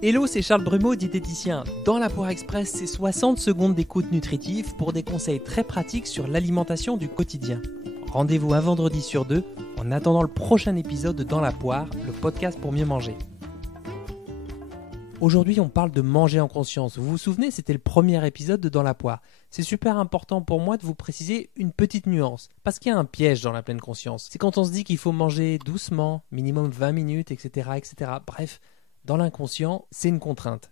Hello, c'est Charles Brumeau, diététicien. Dans la Poire Express, c'est 60 secondes d'écoute nutritive pour des conseils très pratiques sur l'alimentation du quotidien. Rendez-vous un vendredi sur 2 en attendant le prochain épisode de Dans la Poire, le podcast pour mieux manger. Aujourd'hui, on parle de manger en conscience. Vous vous souvenez, c'était le premier épisode de Dans la Poire. C'est super important pour moi de vous préciser une petite nuance, parce qu'il y a un piège dans la pleine conscience. C'est quand on se dit qu'il faut manger doucement, minimum 20 minutes, etc. etc. Bref, dans l'inconscient, c'est une contrainte.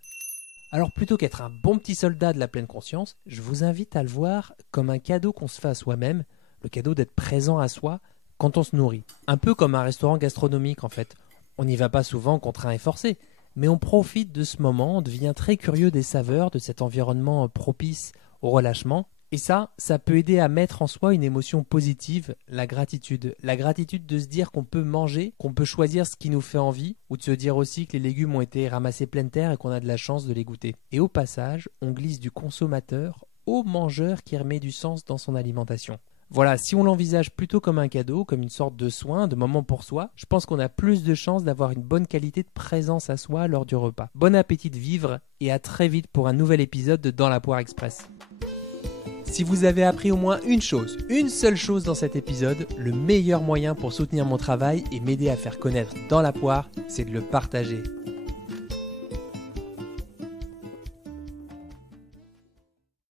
Alors plutôt qu'être un bon petit soldat de la pleine conscience, je vous invite à le voir comme un cadeau qu'on se fait à soi-même, le cadeau d'être présent à soi quand on se nourrit. Un peu comme un restaurant gastronomique en fait. On n'y va pas souvent contraint et forcé, mais on profite de ce moment, on devient très curieux des saveurs, de cet environnement propice au relâchement. Et ça peut aider à mettre en soi une émotion positive, la gratitude. La gratitude de se dire qu'on peut manger, qu'on peut choisir ce qui nous fait envie, ou de se dire aussi que les légumes ont été ramassés pleine terre et qu'on a de la chance de les goûter. Et au passage, on glisse du consommateur au mangeur qui remet du sens dans son alimentation. Voilà, si on l'envisage plutôt comme un cadeau, comme une sorte de soin, de moment pour soi, je pense qu'on a plus de chances d'avoir une bonne qualité de présence à soi lors du repas. Bon appétit de vivre et à très vite pour un nouvel épisode de Dans la Poire Express. Si vous avez appris au moins une chose, une seule chose dans cet épisode, le meilleur moyen pour soutenir mon travail et m'aider à faire connaître Dans la Poire, c'est de le partager.